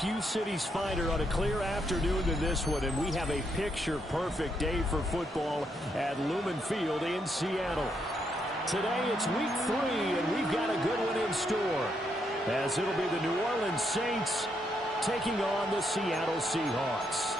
few cities finer on a clear afternoon than this one, and we have a picture-perfect day for football at Lumen Field in Seattle. Today it's week 3, and we've got a good one in store, as it'll be the New Orleans Saints taking on the Seattle Seahawks.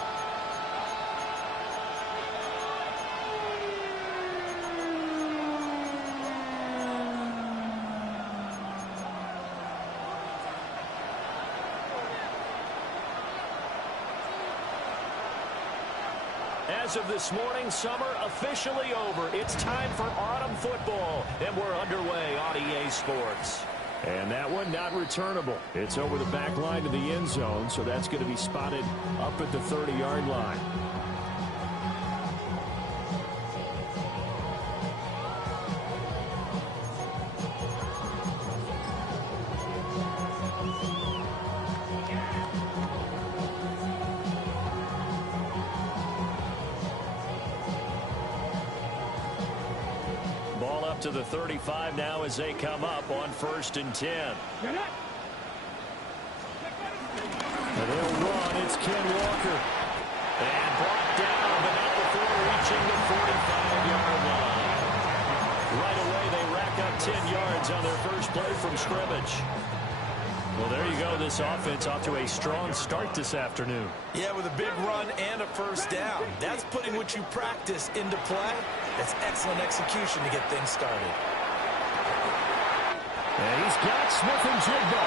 As of this morning, summer officially over. It's time for autumn football, and we're underway on EA Sports. And that one not returnable. It's over the back line to the end zone, so that's going to be spotted up at the 30-yard line. Ball up to the 35 now as they come up on 1st and 10. And they'll run. It's Ken Walker. And brought down, but not before reaching the 45-yard line. Right away, they rack up 10 yards on their first play from scrimmage. Well, there you go. This offense off to a strong start this afternoon. Yeah, with a big run and a first down. That's putting what you practice into play. That's excellent execution to get things started. And he's got Smith-Njigba.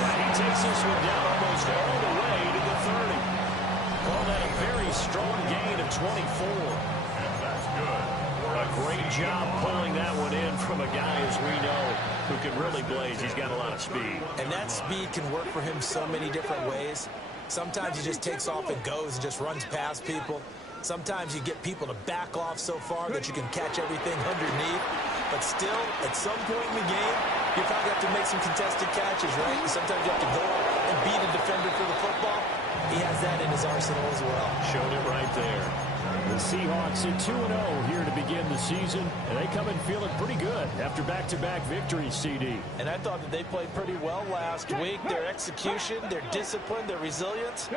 And he takes this one down almost all the way to the 30. Call that a very strong gain of 24. That's good. A great job pulling that one in from a guy, as we know, who can really blaze. He's got a lot of speed. And that speed can work for him so many different ways. Sometimes he just takes off and goes and just runs past people. Sometimes you get people to back off so far that you can catch everything underneath. But still, at some point in the game, you probably have to make some contested catches, right? Sometimes you have to go up and beat a defender for the football. He has that in his arsenal as well. Showed it right there. The Seahawks at 2-0 here to begin the season, and they come in feeling pretty good after back-to-back victories, CD. And I thought that they played pretty well last week. Their execution, their discipline, their resilience,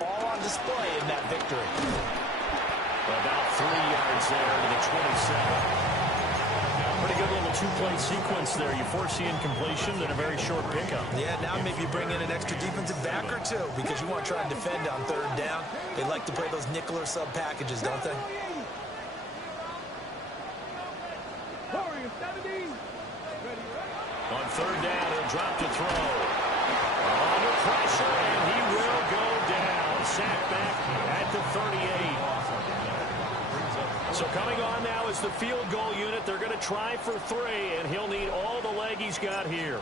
all on display in that victory. About 3 yards there to the 27. Pretty good little two-play sequence there. You force the incompletion and a very short pickup. Yeah, now maybe you bring in an extra defensive back or two because you want to try and defend on 3rd down. They like to play those nickel or sub packages, don't they? On 3rd down, he'll drop to throw. Under pressure, and he will go down. Sacked back at the 38. So coming on now is the field goal unit. They're going to try for 3, and he'll need all the leg he's got here.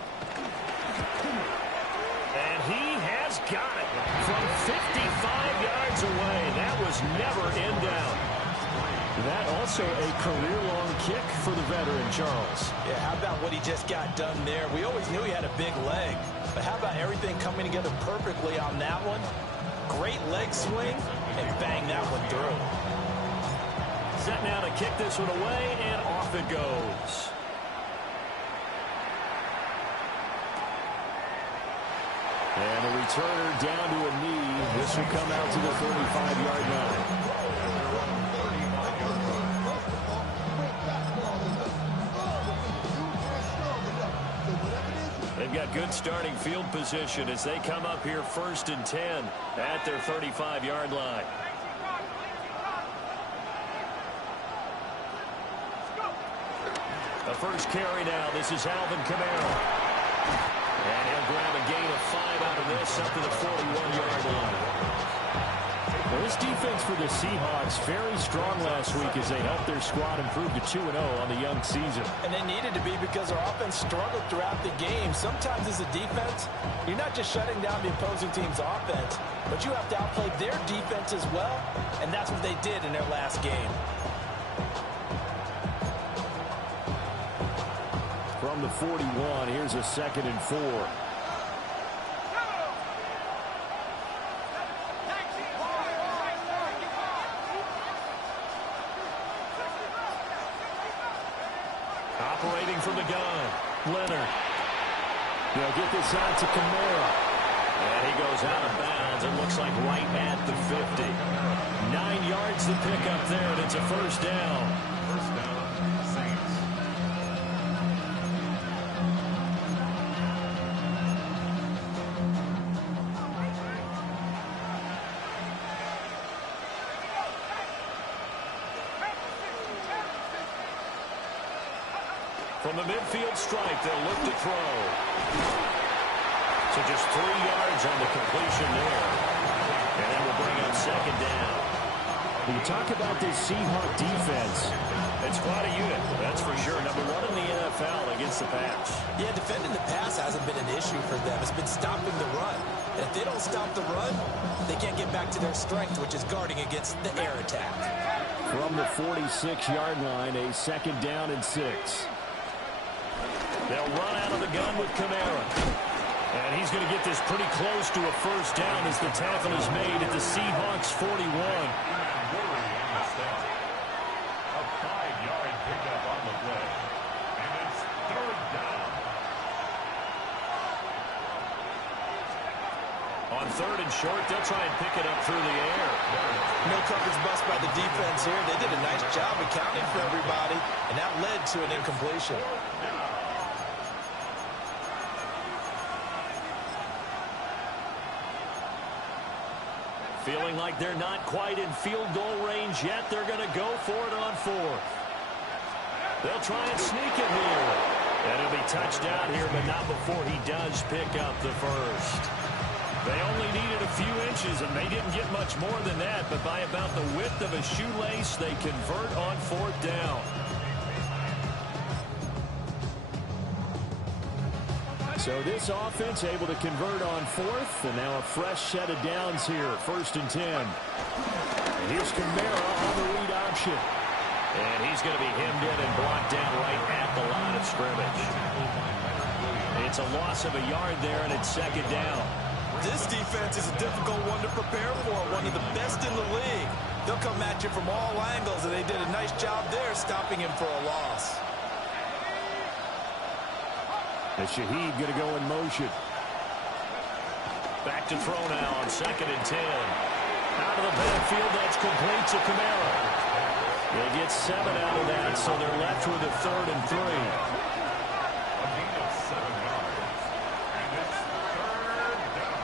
And he has got it from 55 yards away. That was never in down. That also a career-long kick for the veteran, Charles. Yeah, how about what he just got done there? We always knew he had a big leg, but how about everything coming together perfectly on that one? Great leg swing, and bang that one through. Set now to kick this one away, and off it goes. And the returner down to a knee. This will come out to the 35-yard line. They've got good starting field position as they come up here 1st and 10 at their 35-yard line. The first carry now. This is Alvin Kamara. And he'll grab a gain of 5 out of this up to the 41-yard line. Well, this defense for the Seahawks very strong last week as they helped their squad improve to 2-0 on the young season. And they needed to be because their offense struggled throughout the game. Sometimes as a defense, you're not just shutting down the opposing team's offense, but you have to outplay their defense as well, and that's what they did in their last game. From the 41, here's a 2nd and 4. Operating from the gun, Leonard. They'll get this out to Kamara. And he goes out of bounds. It looks like right at the 50. 9 yards to pick up there, and it's a first down. First down, Saints. From the midfield stripe, they'll look to throw. So just 3 yards on the completion there. And that will bring up second down. When you talk about this Seahawk defense, it's quite a unit, that's for sure. Number 1 in the NFL against the pass. Yeah, defending the pass hasn't been an issue for them. It's been stopping the run. And if they don't stop the run, they can't get back to their strength, which is guarding against the air attack. From the 46-yard line, a second down and 6. They'll run out of the gun with Kamara. And he's going to get this pretty close to a first down as the tackle is made at the Seahawks 41. A 5-yard pickup on the play. And it's third down. On third and short, they'll try and pick it up through the air. No coverage bust by the defense here. They did a nice job accounting for everybody, and that led to an incompletion. Feeling like they're not quite in field goal range yet. They're going to go for it on fourth. They'll try and sneak it here. And he'll be touched out here, but not before he does pick up the first. They only needed a few inches, and they didn't get much more than that. But by about the width of a shoelace, they convert on fourth down. So this offense able to convert on fourth, and now a fresh set of downs here, first and 10. And here's Kamara on the read option. And he's going to be hemmed in and blocked down right at the line of scrimmage. It's a loss of a yard there, and it's second down. This defense is a difficult one to prepare for, one of the best in the league. They'll come at you from all angles, and they did a nice job there stopping him for a loss. And Shaheed going to go in motion. Back to throw now on second and 10. Out of the backfield, that's complete to Kamara. They get 7 out of that, so they're left with a third and 3. A gain of 7 yards. And it's third down.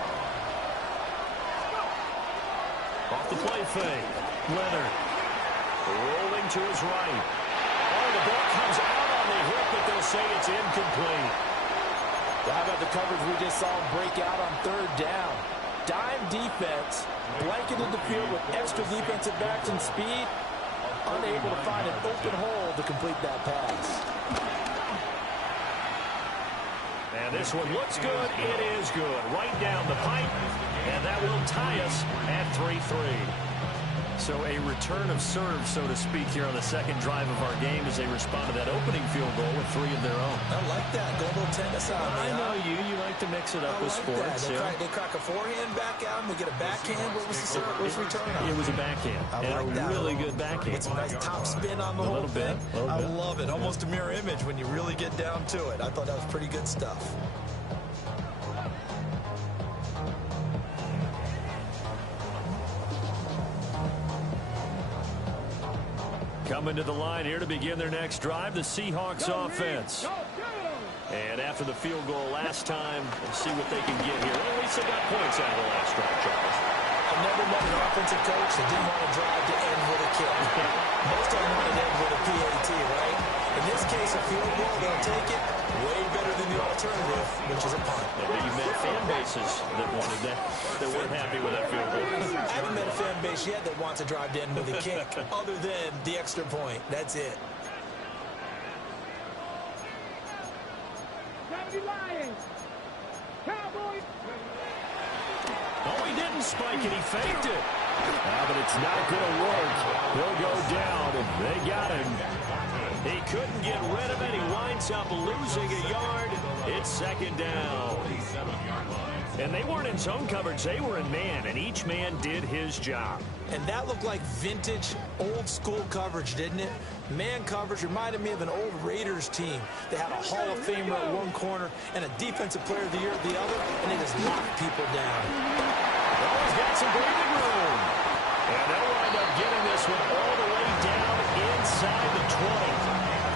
Off the play fake. Leonard rolling to his right. Oh, the ball comes out on the hip, but they'll say it's incomplete. How about the coverage we just saw break out on third down? Dime defense, blanketed the field with extra defensive backs and speed, unable to find an open hole to complete that pass. And this one looks good. It is good. Right down the pipe, and that will tie us at 3-3. So a return of serve, so to speak, here on the second drive of our game as they respond to that opening field goal with 3 of their own. I like that. Go a little tennis on me. I know you. You like to mix it up with sports. They crack a forehand back out, and we get a backhand. What was the serve? What was the return on? It was a backhand. And a really good backhand. It's a nice top spin on the whole thing. I love it. Almost a mirror image when you really get down to it. I thought that was pretty good stuff. Coming to the line here to begin their next drive, the Seahawks offense. And after the field goal last time, we'll see what they can get here. Well, at least they got points out of the last drive, Charles. I've never met an offensive coach that didn't want to drive to end with a kick. Most of them want to end with a PAT, right? In this case, a field goal, they'll take it. Way better than the alternative, which is a punt. Maybe you met fan bases that wanted that, that weren't happy with that field goal. I haven't met a fan base yet that wants to drive to end with a kick, other than the extra point. That's it. Oh, he didn't spike it. He faked it. But it's not going to work. He'll go down, and they got him. He couldn't get rid of it. He winds up losing a yard. It's second down. And they weren't in zone coverage. They were in man, and each man did his job. And that looked like vintage, old-school coverage, didn't it? Man coverage reminded me of an old Raiders team. They had a Hall of Famer at one corner and a Defensive Player of the Year at the other, and they just locked people down. Well, he's got some breathing room. And they'll wind up getting this one all the way down inside the 20.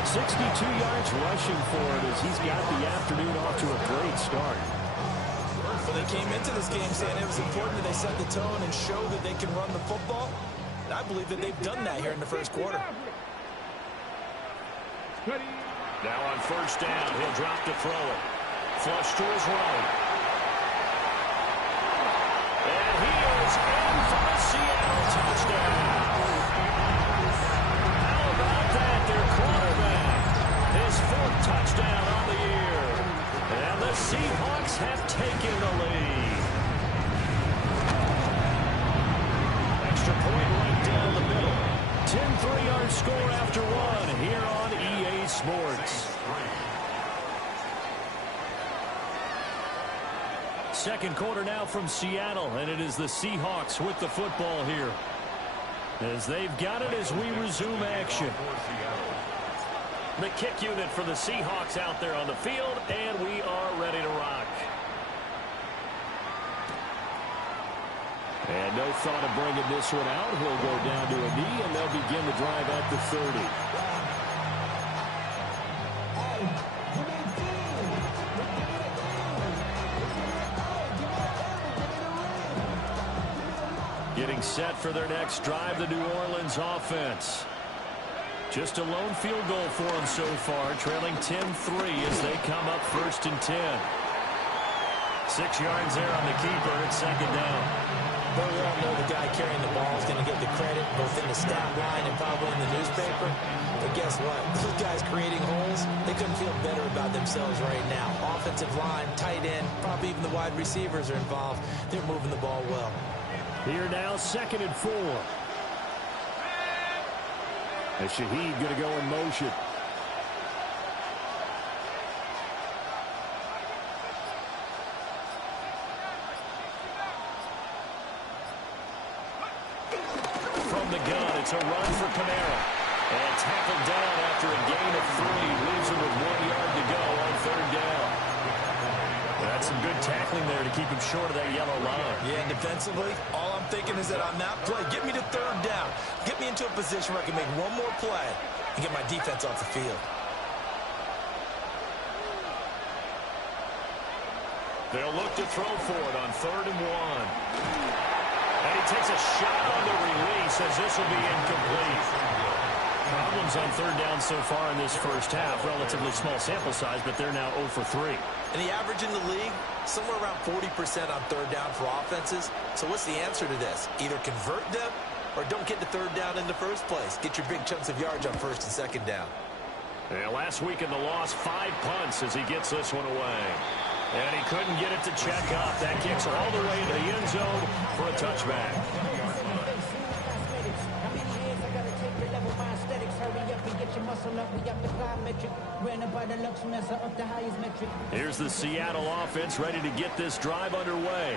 62 yards rushing for it as he's got the afternoon off to a great start. Well, they came into this game saying it was important that they set the tone and show that they can run the football. And I believe that they've done that here in the first quarter. Now on first down, he'll drop to throw it. Flush to his right. And he is in for a Seattle touchdown. How about that, their quarterback? His fourth touchdown on the year. And the Seahawks have taken the lead. Extra point right down the middle. 10 3-yard score after one here on EA Sports. Second quarter now from Seattle, and it is the Seahawks with the football here. As they've got it as we resume action. The kick unit for the Seahawks out there on the field, and we are ready to rock. And no thought of bringing this one out. He'll go down to a knee, and they'll begin the drive at the 30. Getting set for their next drive, the New Orleans offense. Just a lone field goal for them so far, trailing 10-3 as they come up first and 10. 6 yards there on the keeper at second down. But we all know the guy carrying the ball is going to get the credit both in the stat line and probably in the newspaper. But guess what? Those guys creating holes, they couldn't feel better about themselves right now. Offensive line, tight end, probably even the wide receivers are involved. They're moving the ball well. Here now, 2nd and 4. As Shaheed going to go in motion. From the gun, it's a run for Kamara. And tackled down after a gain of 3. Leaves him with 1 yard to go on third down. That's some good tackling there to keep him short of that yellow line. Yeah, and defensively, all I'm thinking is that on that play, get me to third down. Get me into a position where I can make one more play and get my defense off the field. They'll look to throw for it on 3rd and 1. And he takes a shot on the release as this will be incomplete. Problems on third down so far in this first half. Relatively small sample size, but they're now 0 for 3. And the average in the league, somewhere around 40% on third down for offenses. So what's the answer to this? Either convert them or don't get to third down in the first place. Get your big chunks of yards on first and second down. And last week in the loss, 5 punts as he gets this one away. And he couldn't get it to check up. That kicks all the way to the end zone for a touchback. Here's the Seattle offense ready to get this drive underway.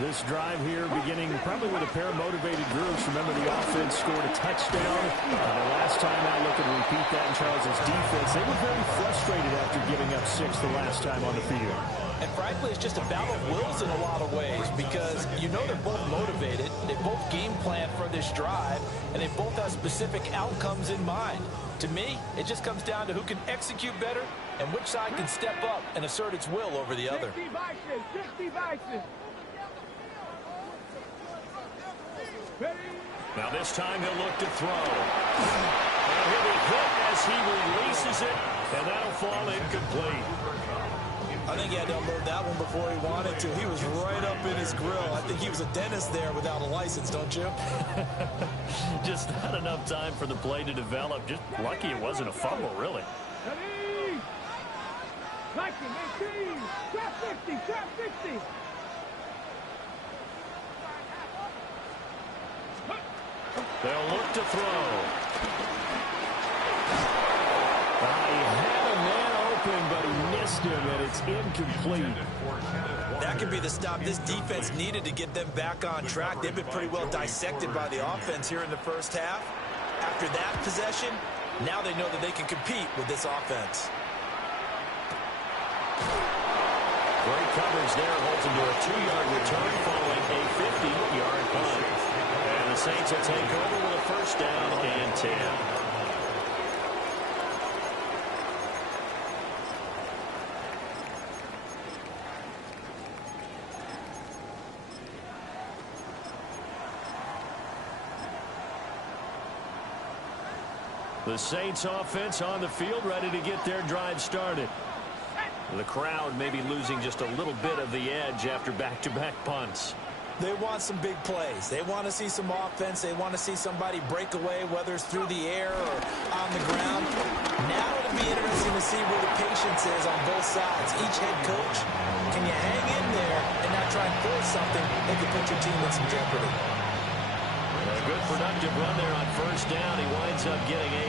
This drive here beginning probably with a pair of motivated groups. Remember, the offense scored a touchdown. The last time I look and repeat that in Charles's defense, they were very frustrated after giving up 6 the last time on the field. And frankly, it's just a battle of wills in a lot of ways because you know they're both motivated. They both game plan for this drive, and they both have specific outcomes in mind. To me, it just comes down to who can execute better and which side can step up and assert its will over the other. 60 vices. Now this time he'll look to throw. And he'll be hit as he releases it, and that'll fall incomplete. I think he had to unload that one before he wanted to. He was right up in his grill. I think he was a dentist there without a license, don't you? Just not enough time for the play to develop. Just lucky it wasn't a fumble, really. Like it, 18. Trap 60, trap 60. They'll look to throw. He had a man open, but he missed lost him, and it's incomplete. That could be the stop this defense needed to get them back on track. They've been pretty well dissected by the offense here in the first half. After that possession, now they know that they can compete with this offense. Great coverage there, holds him to a 2-yard return following a 50-yard punt. And the Saints will take over with a first down and 10. The Saints offense on the field, ready to get their drive started. The crowd may be losing just a little bit of the edge after back-to-back punts. They want some big plays. They want to see some offense. They want to see somebody break away, whether it's through the air or on the ground. Now it'll be interesting to see where the patience is on both sides. Each head coach, can you hang in there and not try and force something that could put your team in some jeopardy? A good productive run there on first down. He winds up getting 8.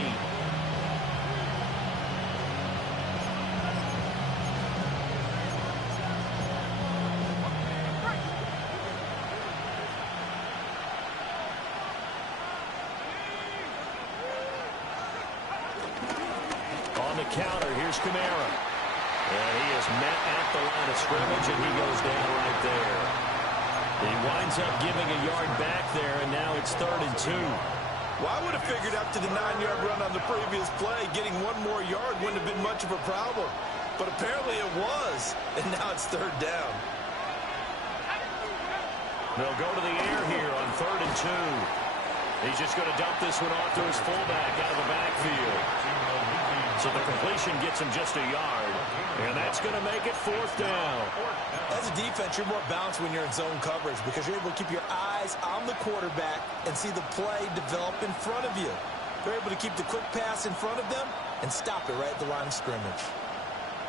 On the counter, here's Kamara. And he is met at the line of scrimmage, and he goes down right there. He winds up giving a yard back there, and now it's 3rd and 2. Well, I would have figured after the 9-yard run on the previous play, getting one more yard wouldn't have been much of a problem. But apparently it was, and now it's 3rd down. They'll go to the air here on 3rd and 2. He's just going to dump this one off to his fullback out of the backfield. So the completion gets him just a yard, and that's going to make it 4th down. As a defense, you're more balanced when you're in zone coverage because you're able to keep your eyes on the quarterback and see the play develop in front of you. They're able to keep the quick pass in front of them and stop it right at the line of scrimmage.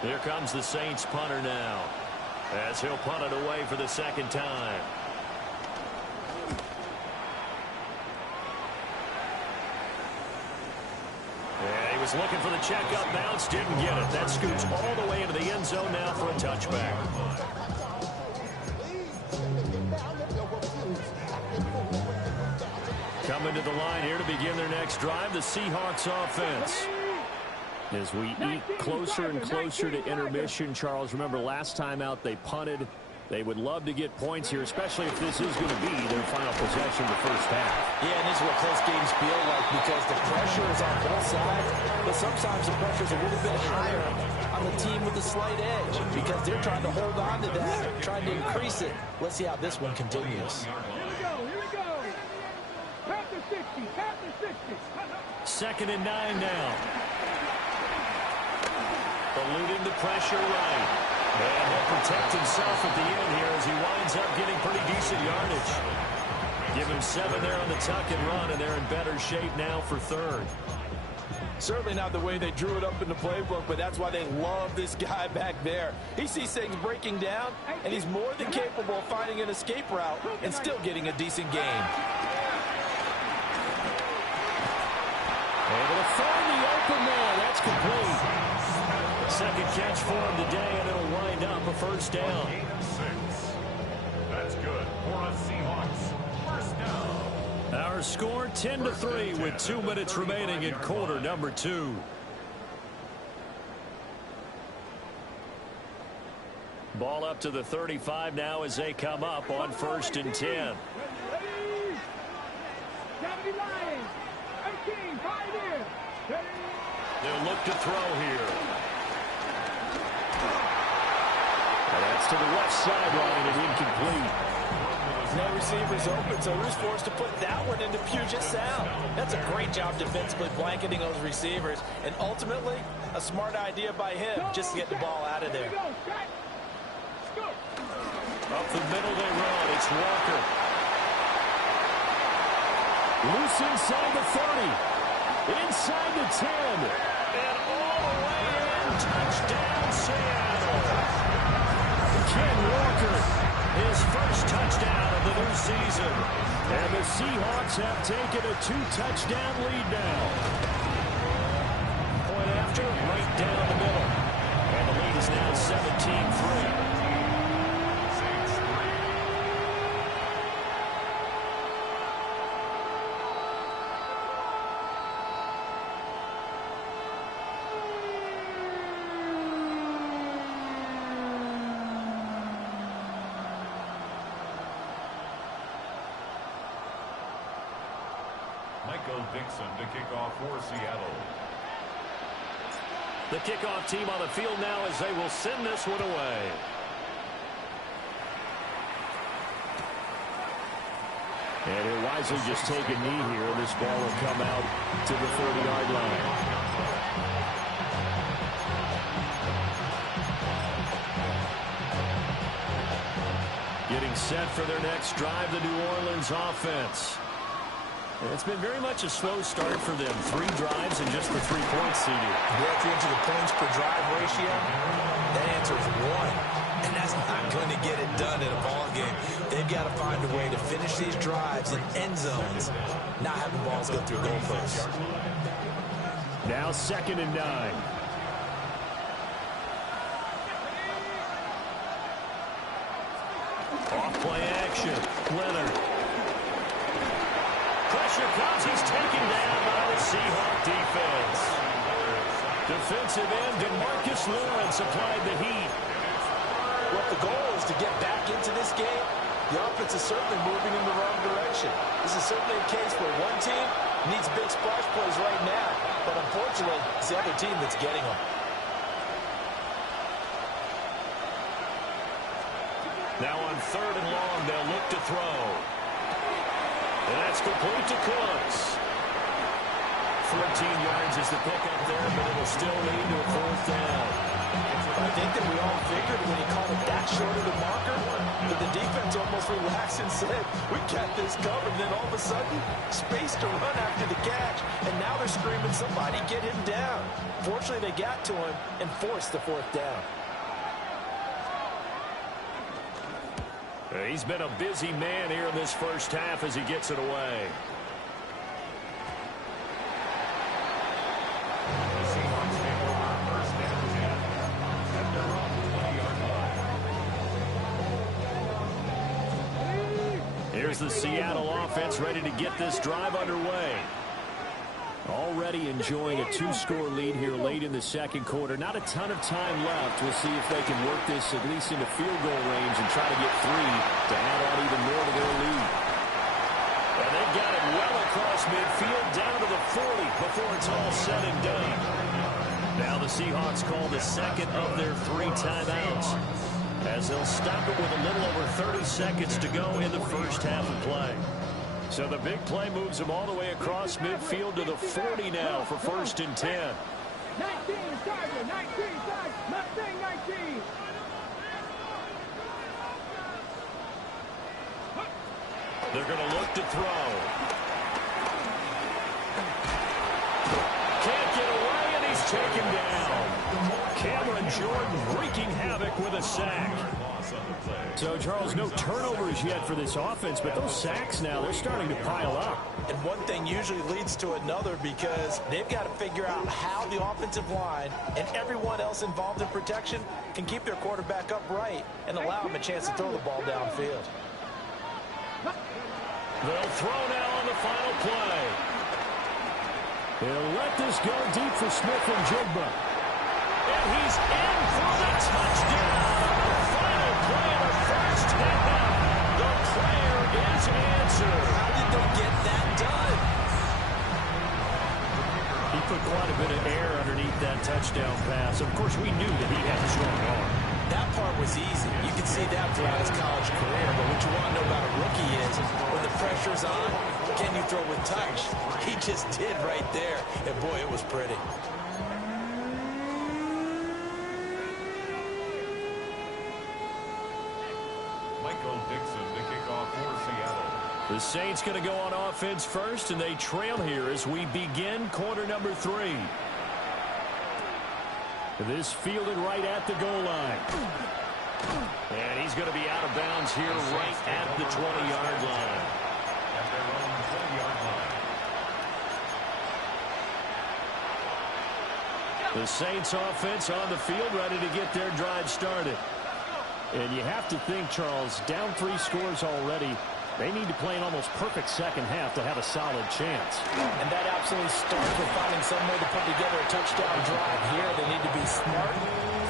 Here comes the Saints punter now, as he'll punt it away for the 2nd time. And he was looking for the checkup bounce, didn't get it. That scoots all the way into the end zone now for a touchback. Coming to the line here to begin their next drive, the Seahawks offense. As we eat closer and closer to intermission, Charles, remember last time out they punted. They would love to get points here, especially if this is going to be their final possession of the first half. Yeah, and this is what close games feel like because the pressure is on both sides, but sometimes the pressure is a little bit higher on the team with a slight edge because they're trying to hold on to that, trying to increase it. Let's see how this one continues. Here we go. Tap the 60, tap the 60. 2nd and 9 now. Eluding the pressure right. And he'll protect himself at the end here as he winds up getting pretty decent yardage. Give him 7 there on the tuck and run, and they're in better shape now for 3rd. Certainly not the way they drew it up in the playbook, but that's why they love this guy back there. He sees things breaking down, and he's more than capable of finding an escape route and still getting a decent gain. Able to find the open man. That's complete. 2nd catch for him today, and it'll wind up a first down. That's good for a Seahawks first down. Our score 10-3 with 2 minutes remaining in quarter number 2. Ball up to the 35 now as they come up on 1st and 10. 70 Lions. 18, 5 in. They'll look to throw here. And that's to the left sideline and incomplete. No receivers open, so who's forced to put that one into Puget Sound? That's a great job defensively blanketing those receivers, and ultimately, a smart idea by him just to get the ball out of there. Up the middle they run. It's Walker. Loose inside the 30. Inside the 10. And all the way in. Touchdown, Seattle. Ken Walker, his first touchdown of the new season. And the Seahawks have taken a 2-touchdown lead now. Point after, right down the middle. And the lead is is now 17-3. Dixon to kick off for Seattle. The kickoff team on the field now as they will send this one away. And he'll wisely just take a knee here, and this ball will come out to the 30-yard line. Getting set for their next drive, the New Orleans offense. It's been very much a slow start for them. 3 drives and just the 3 points, CD. Well, if you're into the points per drive ratio, that answer is 1. And that's not going to get it done in a ball game. They've got to find a way to finish these drives in end zones, not having balls go through goalposts. Now 2nd and 9. Off-play action. Leonard. Pressure comes. He's taken down by the Seahawks defense. Defensive end DeMarcus Lawrence applied the heat. Well, the goal is to get back into this game. The offense is certainly moving in the wrong direction. This is certainly a case where one team needs big splash plays right now, but unfortunately, it's the other team that's getting them. Now on 3rd and long, they'll look to throw. And that's complete to Cooks. 14 yards is the pickup there, but it'll still lead to a 4th down. I think that we all figured when he called it that short of the marker that the defense almost relaxed and said, we got this covered. And then all of a sudden, space to run after the catch. And now they're screaming, somebody get him down. Fortunately, they got to him and forced the 4th down. He's been a busy man here in this first half as he gets it away. The Seahawks take over 1st and 10 at their own 20-yard line. Here's the Seattle offense ready to get this drive underway. Already enjoying a 2-score lead here late in the 2nd quarter. Not a ton of time left. We'll see if they can work this at least into field goal range and try to get 3 to add on even more to their lead. And they've got it well across midfield down to the 40 before it's all said and done. Now the Seahawks call the 2nd of their 3 timeouts as they'll stop it with a little over 30 seconds to go in the first half of play. So the big play moves them all the way across midfield to the 40 now for 1st and 10. 19, Tiger, 19, Tiger, Mustang 19. They're going to look to throw. Can't get away, and he's taken down. Cameron Jordan wreaking havoc with a sack. So, Charles, no turnovers yet for this offense, but those sacks now, they're starting to pile up. And one thing usually leads to another because they've got to figure out how the offensive line and everyone else involved in protection can keep their quarterback upright and allow him a chance to throw the ball downfield. They'll throw now on the final play. They'll let this go deep for Smith and Jigba. And he's in for the touchdown. Final play of the first half. The prayer is answered. How did they get that done? He put quite a bit of air underneath that touchdown pass. Of course, we knew that he had a strong arm. That part was easy. You can see that throughout his college career. But what you want to know about a rookie is when the pressure's on, can you throw with touch? He just did right there. And, boy, it was pretty. The Saints going to go on offense first, and they trail here as we begin quarter number 3. This fielded right at the goal line. And he's going to be out of bounds here right at the 20-yard line. At their own 20-yard line. The Saints offense on the field, ready to get their drive started. And you have to think, Charles, down 3 scores already. They need to play an almost perfect second half to have a solid chance. And that absolutely starts with finding some way to put together a touchdown drive here. They need to be smart,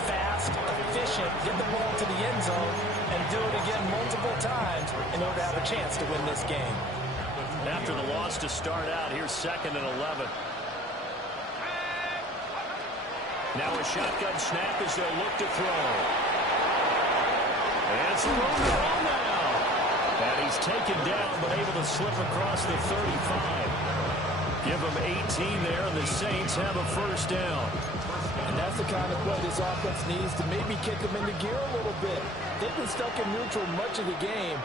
fast, efficient, get the ball to the end zone, and do it again multiple times in order to have a chance to win this game. After the loss to start out, here's 2nd and 11. Now a shotgun snap as they'll look to throw. And it's thrown now. And he's taken down, but able to slip across the 35. Give him 18 there, and the Saints have a first down. And that's the kind of play this offense needs to maybe kick them into gear a little bit. They've been stuck in neutral much of the game.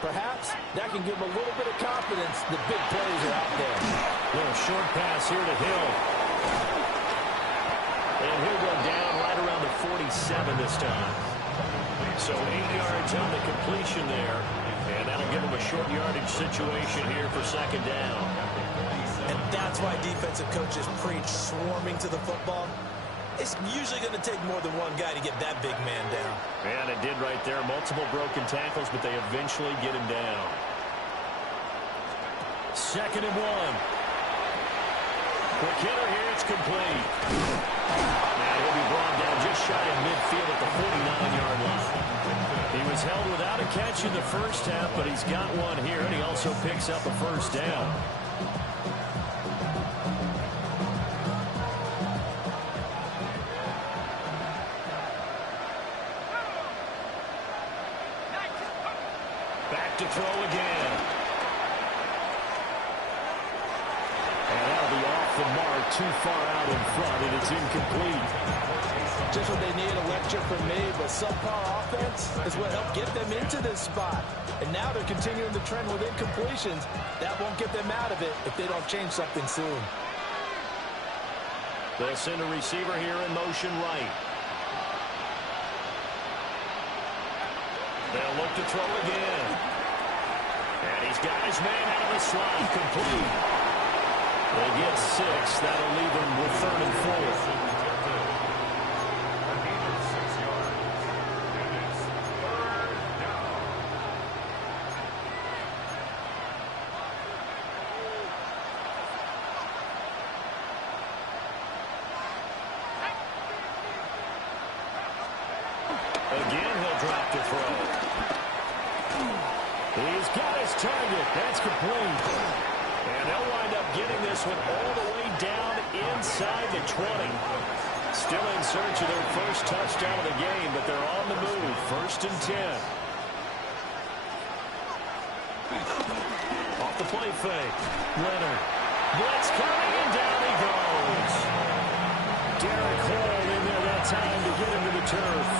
Perhaps that can give them a little bit of confidence that big plays are out there. Little short pass here to Hill. And he'll go down right around the 47 this time. So 8 yards on the completion there. And that'll give them a short yardage situation here for 2nd down. And that's why defensive coaches preach swarming to the football. It's usually going to take more than one guy to get that big man down. And it did right there. Multiple broken tackles, but they eventually get him down. 2nd and 1. Quick hitter here. It's complete. Now he'll be brought down just shy of midfield at the 49-yard line. He was held without a catch in the first half, but he's got one here, and he also picks up a first down. Back to throw again. And that'll be off the mark, too far out in front, and it's incomplete. Just what they need, a lecture from me, but subpar offense is what helped get them into this spot. And now they're continuing the trend with incompletions. That won't get them out of it if they don't change something soon. They'll send a receiver here in motion right. They'll look to throw again. And he's got his man out of the slot, complete. They get 6. That'll leave them with 3rd and 4. Again, he'll drop to throw. He's got his target. That's complete. And they'll wind up getting this one all the way down inside the 20. Still in search of their first touchdown of the game, but they're on the move. 1st and 10. Off the play fake. Leonard. Blitz coming, and down he goes. Derek Hall in there that time to get him to the turf.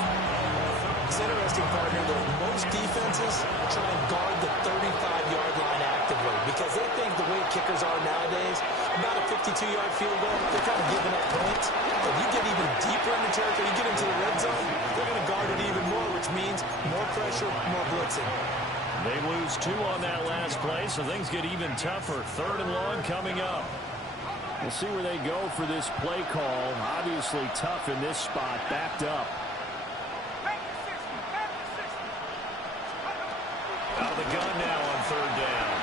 It's interesting, partner, that most defenses try and guard the 35-yard line actively because they think the way kickers are nowadays, about a 52-yard field goal, they're kind of giving up points. If you get even deeper in the territory, you get into the red zone, they're going to guard it even more, which means more pressure, more blitzing. They lose 2 on that last play, so things get even tougher. 3rd and long coming up. We'll see where they go for this play call. Obviously tough in this spot, backed up. Out of the gun now on 3rd down.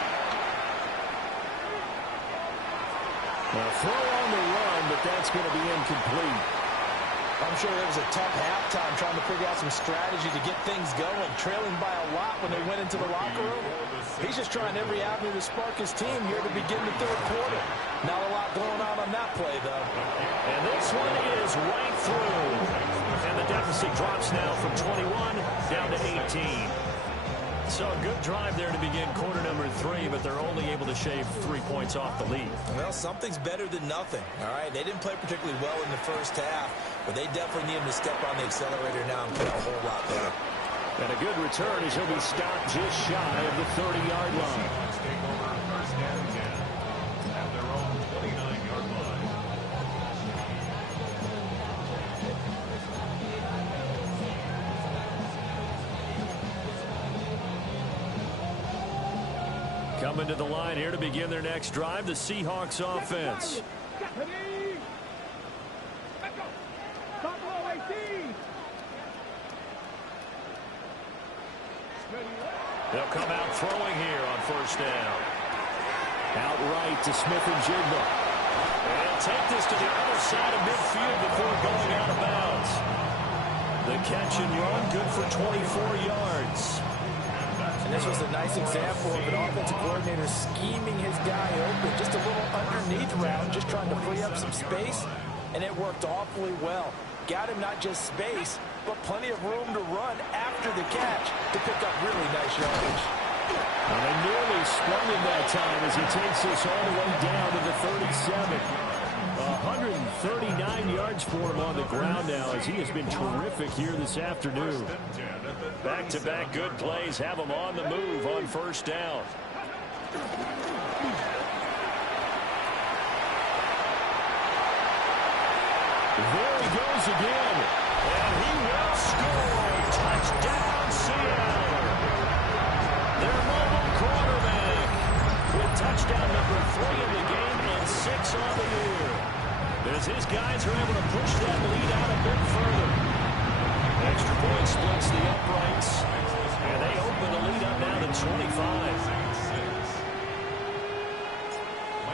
A throw on the run, but that's going to be incomplete. I'm sure it was a tough halftime trying to figure out some strategy to get things going, trailing by a lot when they went into the locker room. He's just trying every avenue to spark his team here to begin the 3rd quarter. Not a lot going on that play, though. And this one is right through. And the deficit drops now from 21 down to 18. So a good drive there to begin quarter number 3, but they're only able to shave 3 points off the lead. Well, something's better than nothing, all right? They didn't play particularly well in the first half, but they definitely need him to step on the accelerator now and play a whole lot better. And a good return as he'll be stopped just shy of the 30-yard line. Take over 1st down again at their own 29-yard line. Coming to the line here to begin their next drive, the Seahawks offense. They'll come out throwing here on first down. Out right to Smith-Njigba. And he'll take this to the other side of midfield before going out of bounds. The catch and run, good for 24 yards. And this was a nice example of an offensive coordinator scheming his guy open. Just a little underneath route, just trying to free up some space. And it worked awfully well. Got him not just space, but plenty of room to run after the catch to pick up really nice yardage. And they nearly sprung him that time as he takes this all the way down to the 37. 139 yards for him on the ground now as he has been terrific here this afternoon. Back-to-back good plays have him on the move on first down. There he goes again. And he will score. Touchdown, Seattle. Their mobile quarterback with touchdown number 3 in the game and 6 on the year. As his guys are able to push that lead out a bit further. Extra point splits the uprights. And they open the lead up now to 25.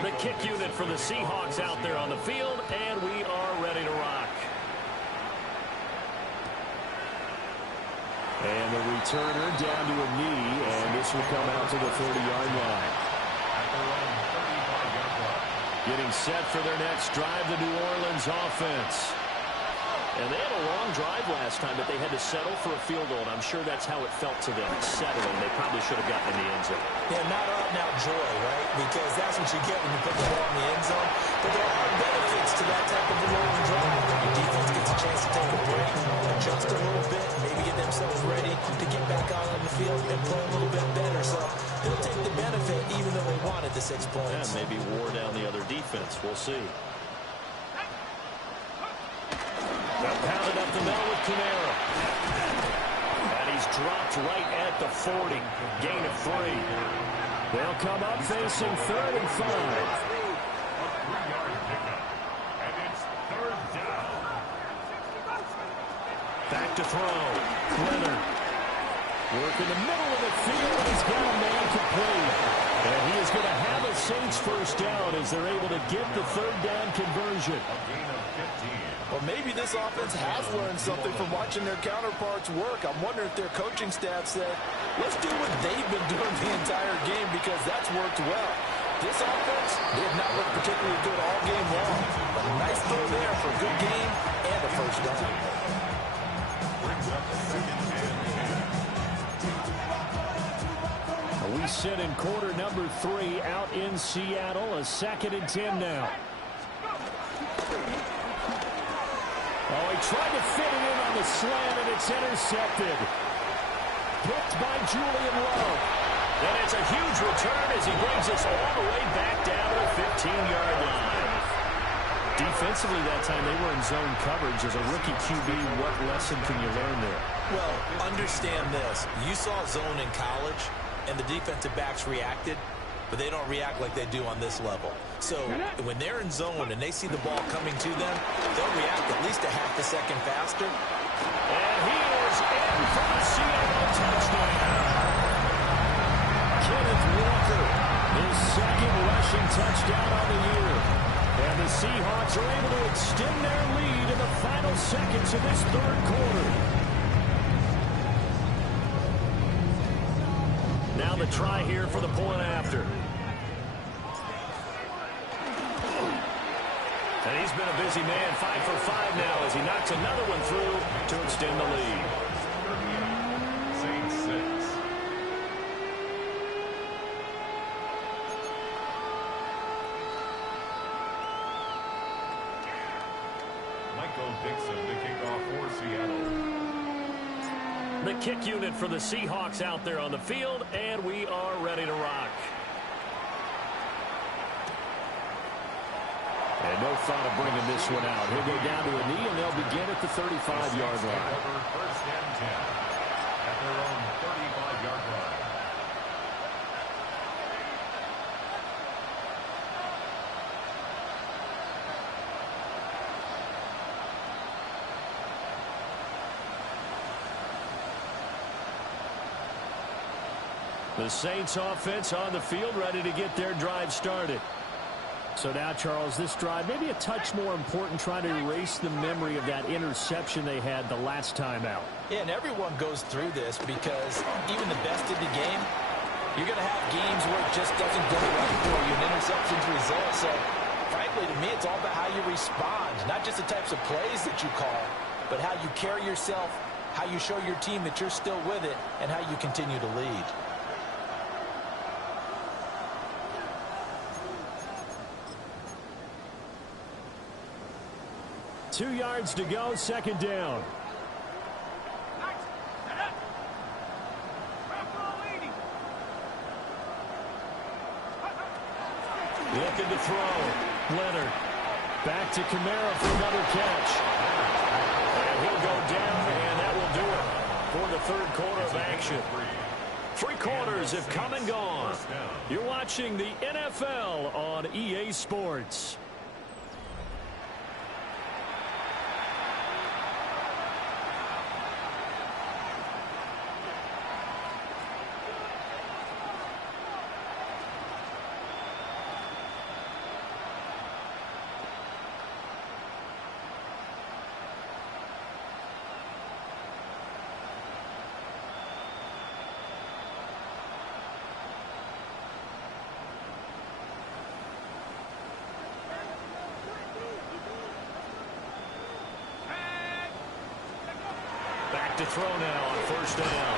The kick unit for the Seahawks out there on the field, and we are ready to rock. And the returner down to a knee, and this will come out to the 30-yard line. Getting set for their next drive, the New Orleans offense. And they had a long drive last time, but they had to settle for a field goal, and I'm sure that's how it felt to them, settling. They probably should have gotten in the end zone. Yeah, not out and out joy, right? Because that's what you get when you put the ball in the end zone. But there are benefits to that type of a rolling drive. Your defense gets a chance to take a break, adjust a little bit, maybe get themselves ready to get back out on the field and play a little bit better. So they'll take the benefit even though they wanted the 6 points. Yeah, maybe wore down the other defense. We'll see. They'll pound it up the middle with Kamara. And he's dropped right at the 40. Gain of 3. They'll come up facing 3rd and 5. And it's 3rd down. Back to throw. Leonard. Work in the middle of the field. He's got a man complete. And he is going to have a Saints first down as they're able to get the 3rd down conversion. A gain of 15. Well, maybe this offense has learned something from watching their counterparts work. I'm wondering if their coaching staff said, let's do what they've been doing the entire game because that's worked well. This offense, they have not looked particularly good all game long. But a nice throw there for a good game and a first down. Brings up the 2nd and 10. We sit in quarter number 3 out in Seattle. A 2nd and 10 now. Oh, he tried to fit it in on the slant, and it's intercepted. Picked by Julian Love. And it's a huge return as he brings us all the way back down to the 15-yard line. Defensively that time, they were in zone coverage. As a rookie QB, what lesson can you learn there? Well, understand this. You saw zone in college, and the defensive backs reacted, but they don't react like they do on this level. So when they're in zone and they see the ball coming to them, they'll react at least a half a second faster. And he is in for the Seattle touchdown. Kenneth Walker, his 2nd rushing touchdown on the year. And the Seahawks are able to extend their lead in the final seconds of this 3rd quarter. Now the try here for the point after. And he's been a busy man, 5 for 5 now as he knocks another one through to extend the lead. Saints 6. Michael Dixon to kick off for Seattle. The kick unit for the Seahawks out there on the field, and we are ready to rock. And no thought of bringing this one out. He'll go down to a knee, and they'll begin at the 35-yard line. First and 10 at their own 35-yard line. The Saints offense on the field, ready to get their drive started. So now, Charles, this drive maybe a touch more important, trying to erase the memory of that interception they had the last time out. Yeah, and everyone goes through this because even the best in the game, you're going to have games where it just doesn't go right for you, and interceptions result. So, frankly, to me, it's all about how you respond, not just the types of plays that you call, but how you carry yourself, how you show your team that you're still with it, and how you continue to lead. Two yards to go, second down. Looking to throw. Leonard. Back to Kamara for another catch. And he'll go down, and that will do it for the third quarter of action. Three quarters have come and gone. You're watching the NFL on EA Sports. Back to throw now on first down.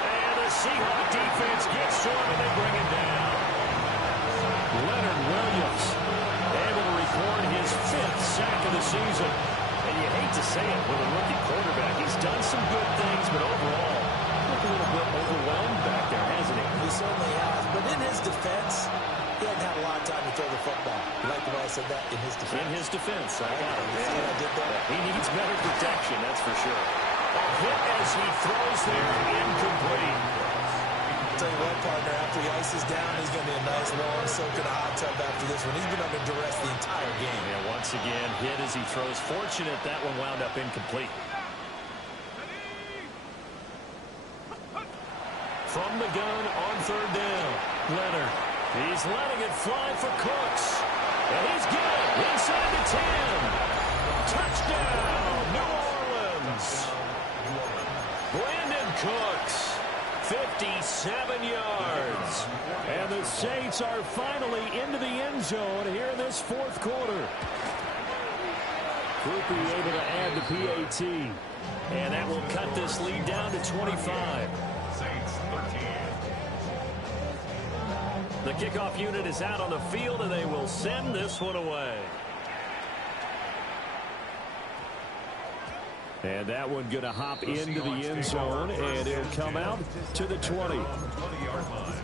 And the Seahawks defense gets to him, and they bring him down. Leonard Williams able to record his 5th sack of the season. And you hate to say it with a rookie quarterback. He's done some good things, but overall, look a little bit overwhelmed back there, hasn't he? He certainly has, but in his defense, he hasn't had a lot of time to throw the football. You like the way I said that? In his defense. In his defense, I got it. I did that. He needs better protection, that's for sure. A hit as he throws there, incomplete. I'll tell you what, partner, after he ices down, he's going to be a nice long soak in a hot tub after this one. He's been under duress the entire game. Yeah, once again, hit as he throws. Fortunate that one wound up incomplete. From the gun on third down, Leonard. He's letting it fly for Cooks. And he's good. Inside the 10. Touchdown, New Orleans. Brandon Cooks, 57 yards. And the Saints are finally into the end zone here in this fourth quarter. Groupie able to add the PAT. And that will cut this lead down to 25. Saints 13. The kickoff unit is out on the field, and they will send this one away. And that one going to hop into the end zone, and it'll come out to the 20. 20-yard line.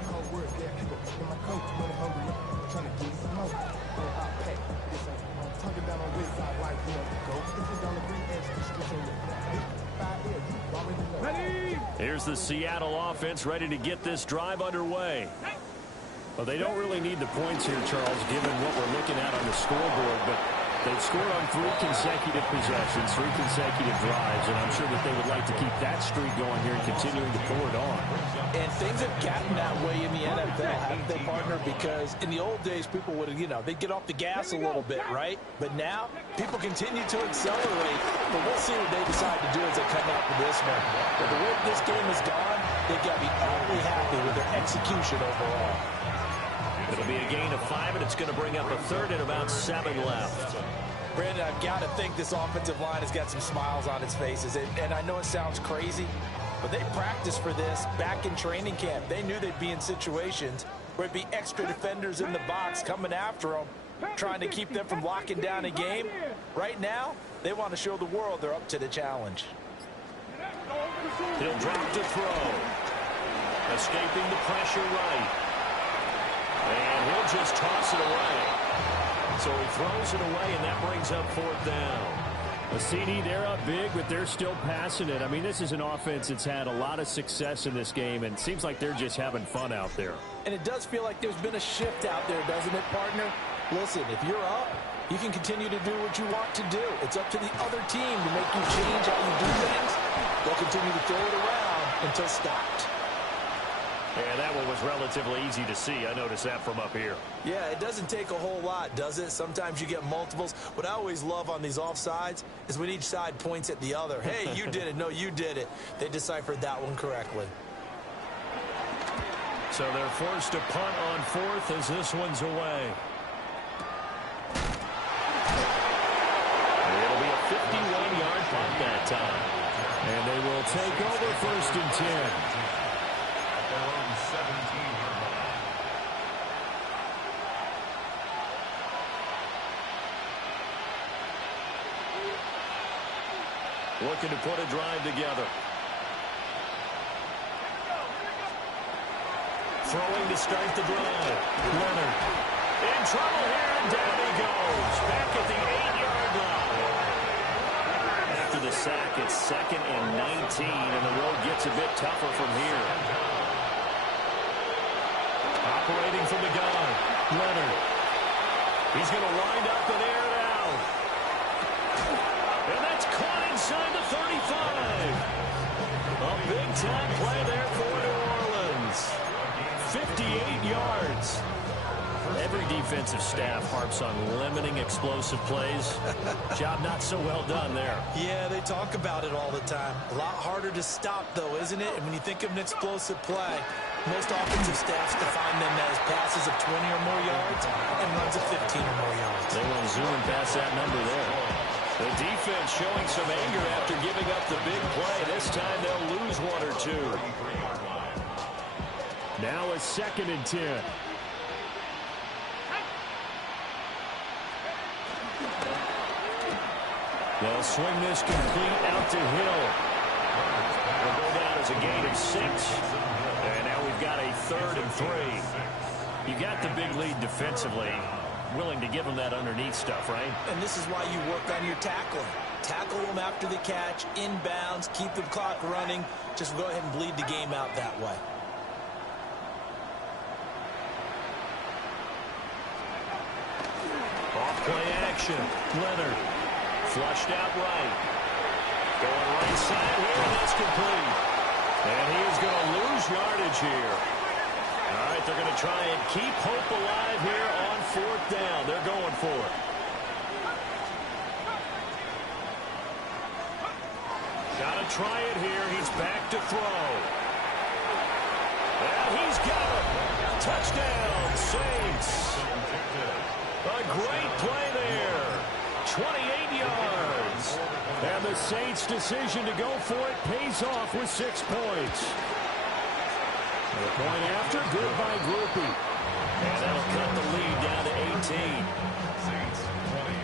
Here's the Seattle offense ready to get this drive underway. Well, they don't really need the points here, Charles, given what we're looking at on the scoreboard, but they've scored on 3 consecutive possessions, 3 consecutive drives, and I'm sure that they would like to keep that streak going here and continuing to pour it on. And things have gotten that way in the NFL, haven't they, partner? Because in the old days, people would, they'd get off the gas a little bit, right? But now, people continue to accelerate. But we'll see what they decide to do as they come out for this one. But the way this game has gone, they've got to be utterly happy with their execution overall. It'll be a gain of 5, and it's going to bring up a third and about 7 left. Brandon, I've got to think this offensive line has got some smiles on its faces. And I know it sounds crazy, but they practiced for this back in training camp. They knew they'd be in situations where it'd be extra defenders in the box coming after them, trying to keep them from locking down a game. Right now, they want to show the world they're up to the challenge. He'll drop to throw. Escaping the pressure right. And he'll just toss it away. So he throws it away, and that brings up 4th down. A CD, they're up big, but they're still passing it. I mean, this is an offense that's had a lot of success in this game, and it seems like they're just having fun out there. And it does feel like there's been a shift out there, doesn't it, partner? Listen, if you're up, you can continue to do what you want to do. It's up to the other team to make you change how you do things. They'll continue to throw it around until stopped. And that one was relatively easy to see. I noticed that from up here. Yeah, it doesn't take a whole lot, does it? Sometimes you get multiples. What I always love on these offsides is when each side points at the other. Hey, you did it. No, you did it. They deciphered that one correctly. So they're forced to punt on fourth as this one's away. It'll be a 51-yard punt that time. And they will take over 1st and 10. Looking to put a drive together. Throwing to start the drive. Leonard in trouble here, and down he goes. Back at the 8-yard line. After the sack, it's 2nd and 19, and the road gets a bit tougher from here. Operating from the gun. Leonard. He's going to wind up and air it out. And that's caught inside the 35. A big-time play there for New Orleans. 58 yards. Every defensive staff harps on limiting explosive plays. Job not so well done there. Yeah, they talk about it all the time. A lot harder to stop, though, isn't it? And when you think of an explosive play, most offensive staffs define them as passes of 20 or more yards and runs of 15 or more yards. They want to zoom and pass that number there. The defense showing some anger after giving up the big play. This time they'll lose one or two. Now it's 2nd and 10. They'll swing this complete out to Hill. Will go down as a gain of 6. And now we've got a 3rd and 3. You got the big lead defensively. Willing to give them that underneath stuff, right? And this is why you work on your tackling. Tackle them after the catch, inbounds, keep the clock running. Just go ahead and bleed the game out that way. Off-play action. Leonard. Flushed out right. Going right side here, and that's complete. And he is going to lose yardage here. All right, they're going to try and keep hope alive here on 4th down. They're going for it. Got to try it here. He's back to throw. And he's got it. Touchdown, Saints. A great play there. 28 yards. And the Saints' decision to go for it pays off with 6 points. The point after, good by Groupie. And that'll cut the lead down to 18. Saints 20.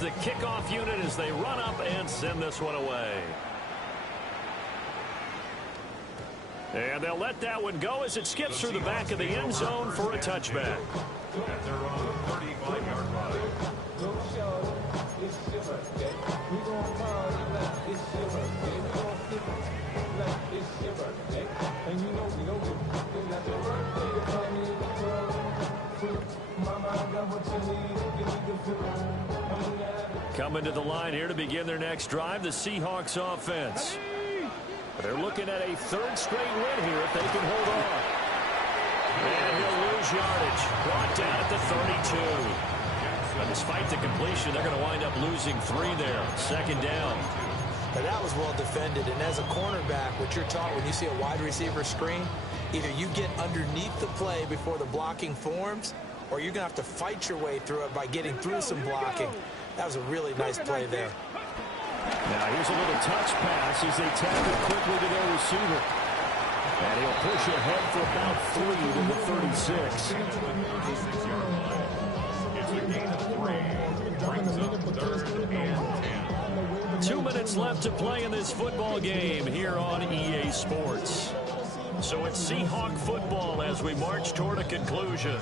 The kickoff unit as they run up and send this one away. And they'll let that one go as it skips through the back of the end zone for a touchback. At their own 35-yard line. Coming to the line here to begin their next drive, the Seahawks offense. They're looking at a 3rd straight win here if they can hold on. And he'll lose yardage. Brought down at the 32. And despite the completion, they're going to wind up losing 3 there. 2nd down. Now that was well defended, and as a cornerback, what you're taught when you see a wide receiver screen, either you get underneath the play before the blocking forms, or you're going to have to fight your way through it by getting through some blocking. That was a really nice play there. Now here's a little touch pass as they tap it quickly to their receiver. And he'll push ahead for about 3 to the 36. It's a gain of 3. Brings up 3rd and 10. 2 minutes left to play in this football game here on EA Sports. So it's Seahawk football as we march toward a conclusion.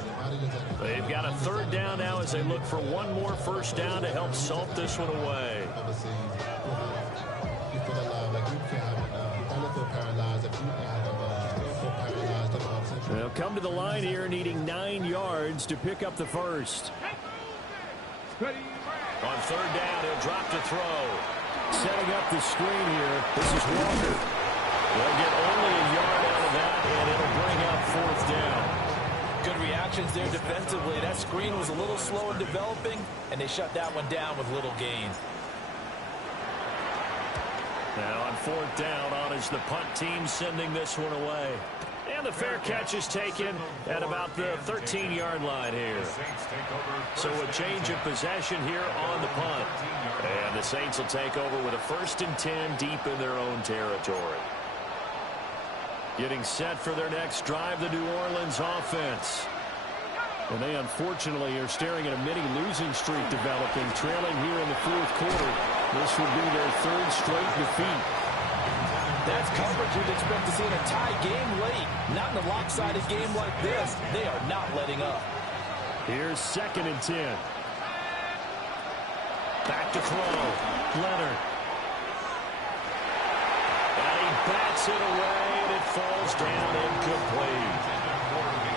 They've got a third down now as they look for one more first down to help salt this one away. They'll come to the line here needing 9 yards to pick up the first. On third down, he'll drop to throw. Setting up the screen here. This is Walker. They'll get only a yard out of that, and it'll bring up fourth down. Good reactions there defensively. That screen was a little slow in developing, and they shut that one down with little gain. Now on fourth down, on is the punt team sending this one away. And the fair catch is taken at about the 13-yard line here. So a change of possession here on the punt. And the Saints will take over with a 1st and 10 deep in their own territory. Getting set for their next drive, the New Orleans offense. And they unfortunately are staring at a mini-losing streak developing, trailing here in the fourth quarter. This would be their 3rd straight defeat. That's coverage you'd expect to see in a tie game late. Not in a lopsided game like this. They are not letting up. Here's 2nd and 10. Back to throw. Leonard. And he bats it away, and it falls down incomplete.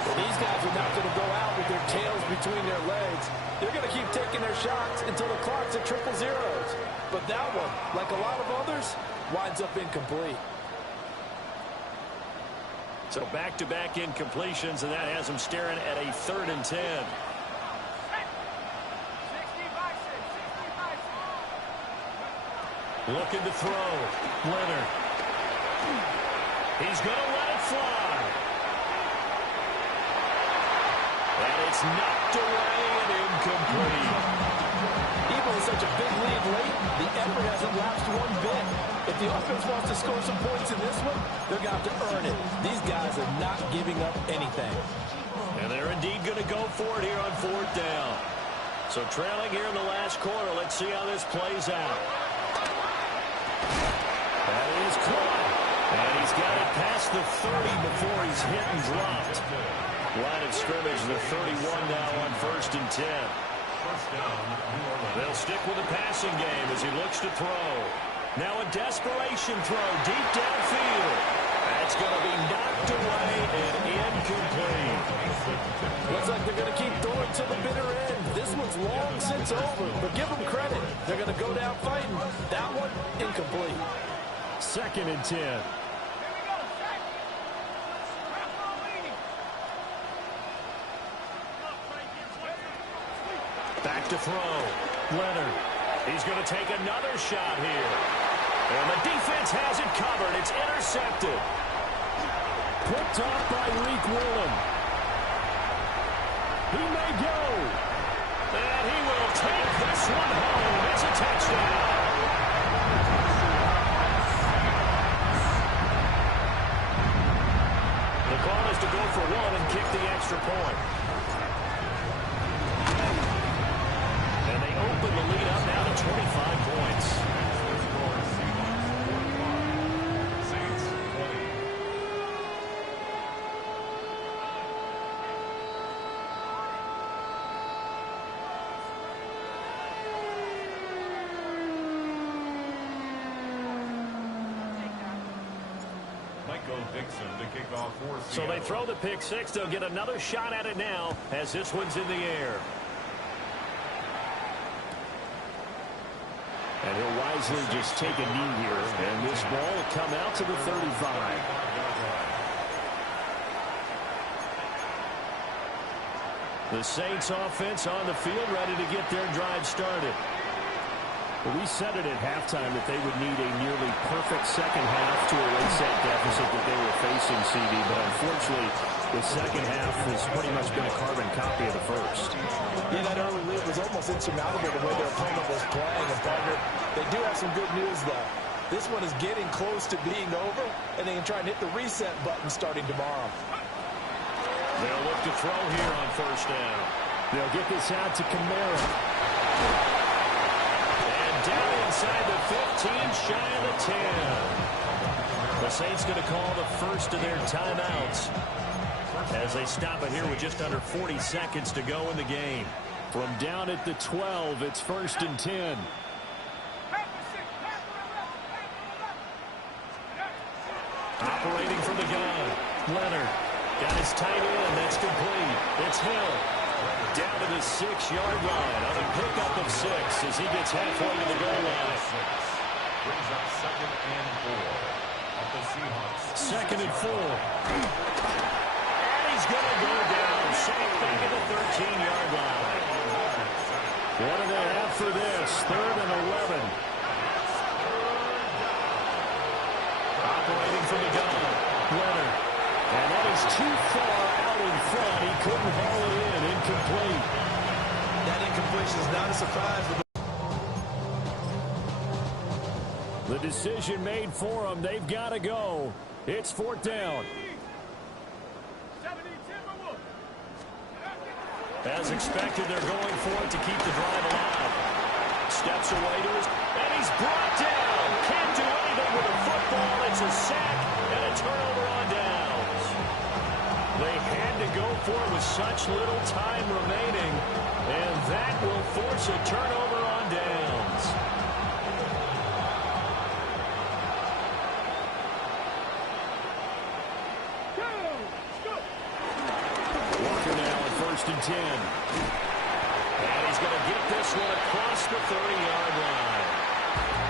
Well, these guys are not going to go out with their tails between their legs. They're going to keep taking their shots until the clock's at 000. But that one, like a lot of others, winds up incomplete. So back-to-back incompletions, and that has them staring at a 3rd and 10. Looking to throw. Leonard. He's going to let it fly. And it's knocked away and incomplete. Even with such a big lead late, the effort hasn't lapsed one bit. If the offense wants to score some points in this one, they're going to have to earn it. These guys are not giving up anything. And they're indeed going to go for it here on fourth down. So trailing here in the last quarter, let's see how this plays out. That is caught. And he's got it past the 30 before he's hit and dropped. Line of scrimmage, the 31 now on 1st and 10. They'll stick with the passing game as he looks to throw. Now a desperation throw deep downfield. That's going to be knocked away and incomplete. Looks like they're going to keep throwing to the bitter end. This one's long since over, but give them credit. They're going to go down fighting. That one, incomplete. 2nd and 10. Back to throw. Leonard. He's going to take another shot here. And the defense has it covered. It's intercepted. Picked off by Reek Willem. He may go. And he will take this one home. It's a touchdown. The call is to go for one and kick the extra point. And they open the lead up now to 25 points. So they throw the pick six. They'll get another shot at it now as this one's in the air. And he'll wisely just take a knee here. And this ball will come out to the 35. The Saints offense on the field ready to get their drive started. Well, we said it at halftime that they would need a nearly perfect second half to erase that deficit that they were facing, CD. But unfortunately, the second half has pretty much been a carbon copy of the first. Yeah, that early lead was almost insurmountable the way their opponent was playing. And, partner, they do have some good news, though. This one is getting close to being over, and they can try and hit the reset button starting tomorrow. They'll look to throw here on first down. They'll get this out to Kamara. Down inside the 15, shy of the 10. The Saints going to call the first of their timeouts as they stop it here with just under 40 seconds to go in the game. From down at the 12, it's 1st and 10. Operating from the gun. Leonard got his tight end. That's complete. It's Hill. Down to the 6-yard line on a pickup of 6 as he gets halfway to the goal line. Brings up 2nd and 4 of the Seahawks. 2nd and 4. And he's going to go down. Sacked back at the 13-yard line. What do they have for this? 3rd and 11. Operating from the gun. Leonard. And that is too far out in front. He couldn't haul it in. Incomplete. That incompletion is not a surprise. The decision made for them. They've got to go. It's 4th down. As expected, they're going for it to keep the drive alive. Steps away to his, and he's brought down. Can't do anything with a football. It's a sack and a turnover on downs. They had to go for it with such little time remaining, and that will force a turnover on downs. Walker now at 1st and 10. And he's going to get this one across the 30-yard line.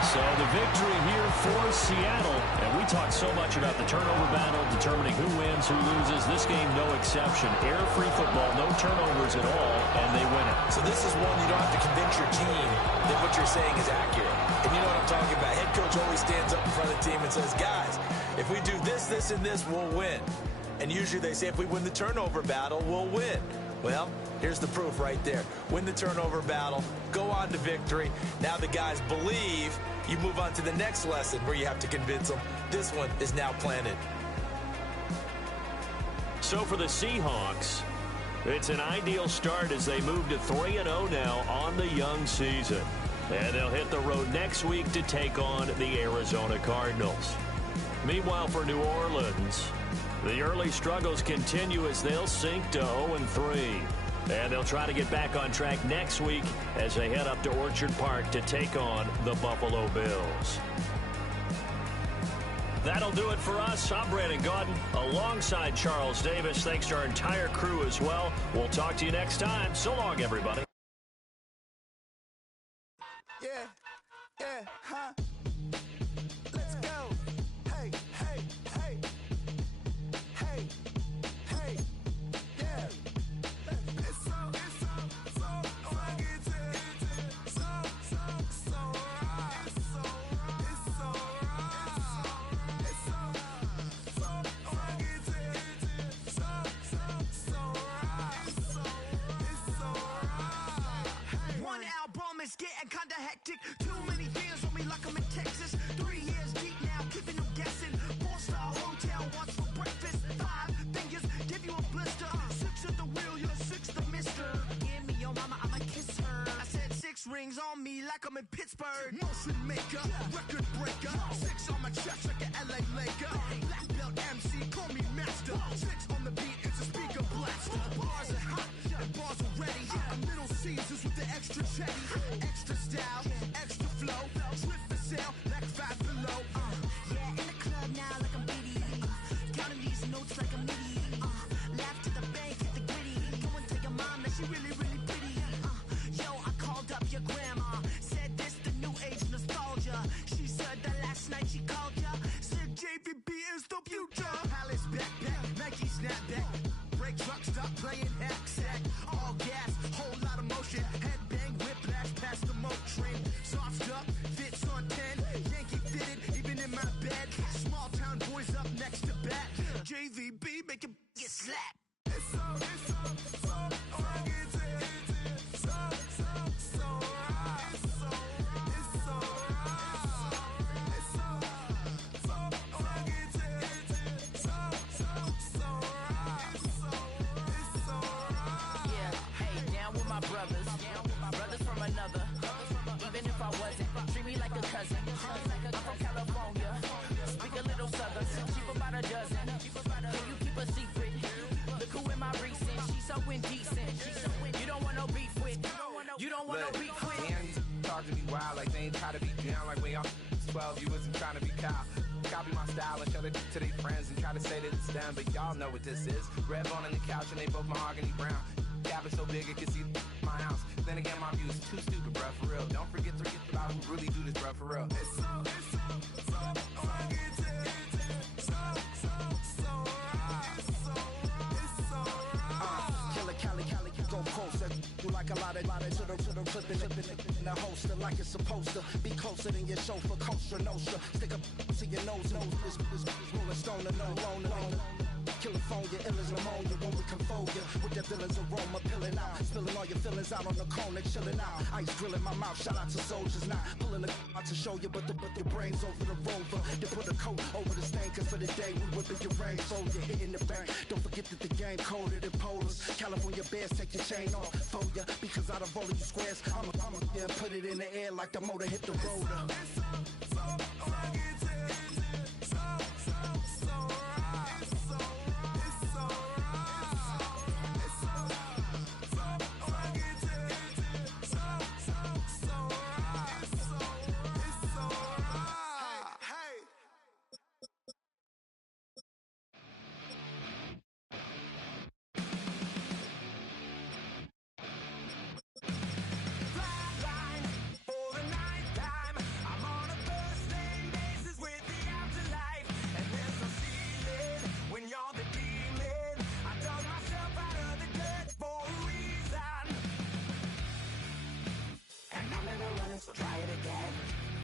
So the victory here for Seattle. And we talk so much about the turnover battle, determining who wins, who loses. This game, no exception. Error-free football, no turnovers at all, and they win it. So this is one you don't have to convince your team that what you're saying is accurate. And you know what I'm talking about. Head coach always stands up in front of the team and says, guys, if we do this, this, and this, we'll win. And usually they say if we win the turnover battle, we'll win. Well, here's the proof right there. Win the turnover battle, go on to victory. Now the guys believe. You move on to the next lesson where you have to convince them. This one is now planted. So for the Seahawks, it's an ideal start as they move to 3-0 now on the young season. And they'll hit the road next week to take on the Arizona Cardinals. Meanwhile, for New Orleans, the early struggles continue as they'll sink to 0-3. And they'll try to get back on track next week as they head up to Orchard Park to take on the Buffalo Bills. That'll do it for us. I'm Brandon Gaudin alongside Charles Davis. Thanks to our entire crew as well. We'll talk to you next time. So long, everybody. Let's go. Hey, hey, hey. Hey, hey, yeah. It's so fucking so right. It's so right. It's so fucking so right. One album is getting kinda hectic. Too many fans on me like I'm in Texas. 3 years deep now, keeping them guessing. 4-star hotel, what's for breakfast? 5 fingers, give you a blister. 6 at the wheel, you're 6 the mister. Give me your mama, I'ma kiss her. I said 6 rings on me like I'm in Pittsburgh. Motion maker, record breaker. 6 on my chest like an LA Laker. Black belt MC, call me master. 6 on the beat, it's a speaker blaster. Bars are hot, and bars are ready. Middle Caesars with the extra chatty. Extra style, extra flow. Drift for sale, like 5 below. Yeah, in the club now like I'm BD. Counting these notes like a MIDI. Laugh to the bank, hit the gritty. Go and tell your mom that she really, really pretty. Yo, I called up your grandma. Said this the new age nostalgia. She said that last night she called ya. Said JVB is the future. Palace backpack, Nike snapback. Break truck, stop playing hack sack. All gas, whole lot of motion. Headbang, whiplash, past the moat train. Soft stuff, fits on 10. Yankee fitted, even in my bed. Small town boys up next to bat. JVB, make it get slapped. It's so fucking so right. It's so right. It's so right. It's so fucking so right. Yeah, hey, down with my brothers from another. Even if I wasn't, treat me like a cousin. I'm from California, speak a little southern. so indecent. You don't want no beef with. You don't want no beef with. Damn, you talk to me wild like they ain't try to be down. Like when y'all 12, you wasn't trying to be Kyle. Copy my style and show it to their friends and try to say that it's them, but y'all know what this is. Red bone on the couch and they both mahogany brown. Cabin so big it can see my house. Then again, my views too stupid, bruh, for real. Don't forget about who really do this, bruh, for real. It's so Cali, go closer. You like a lot of to the flipping in the holster like it's supposed to be closer than your chauffeur, Costa Nostra. Stick up to your nose, this rolling stone and no alone. California, ill as pneumonia when we confold you with that villain's aroma, pilling out, spilling all your feelings out on the corner, chilling out. Ice grilling my mouth, shout out to soldiers, not pulling the out to show you, but the brains over the rover. They put a coat over the stain, cause for the day we whipping your rain, so you're hitting the bank. Don't forget that the game colder than polars. California bears, take your chain off for ya, because out of all of you squares, I'm yeah, put it in the air like the motor hit the rotor.